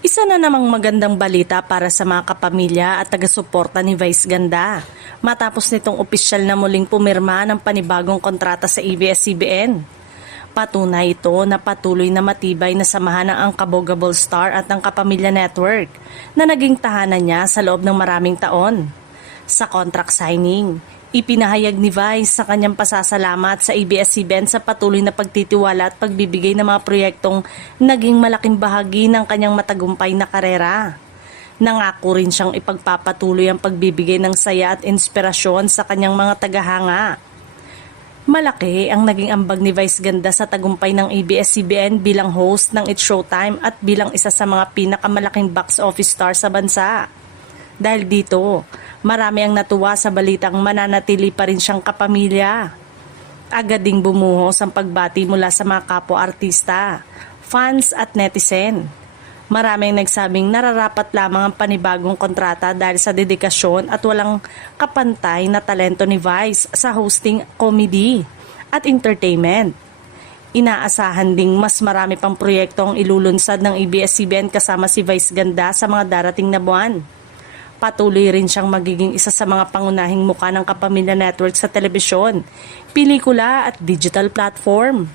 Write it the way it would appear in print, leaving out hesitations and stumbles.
Isa na namang magandang balita para sa mga kapamilya at taga-suporta ni Vice Ganda matapos nitong opisyal na muling pumirma ng panibagong kontrata sa ABS-CBN. Patunay ito na patuloy na matibay na samahan ng Unkaboogable Star at ng Kapamilya Network na naging tahanan niya sa loob ng maraming taon. Sa contract signing, ipinahayag ni Vice sa kanyang pasasalamat sa ABS-CBN sa patuloy na pagtitiwala at pagbibigay ng mga proyektong naging malaking bahagi ng kanyang matagumpay na karera. Nangako rin siyang ipagpapatuloy ang pagbibigay ng saya at inspirasyon sa kanyang mga tagahanga. Malaki ang naging ambag ni Vice Ganda sa tagumpay ng ABS-CBN bilang host ng It's Showtime at bilang isa sa mga pinakamalaking box office star sa bansa. Dahil dito, marami ang natuwa sa balitang mananatili pa rin siyang kapamilya. Agad ding bumuhos ang pagbati mula sa mga kapwa-artista, fans at netizen. Maraming nagsabing nararapat lamang ang panibagong kontrata dahil sa dedikasyon at walang kapantay na talento ni Vice sa hosting, comedy at entertainment. Inaasahan ding mas marami pang proyekto ang ilulunsad ng ABS-CBN kasama si Vice Ganda sa mga darating na buwan. Patuloy rin siyang magiging isa sa mga pangunahing muka ng Kapamilya Network sa telebisyon, pelikula at digital platform.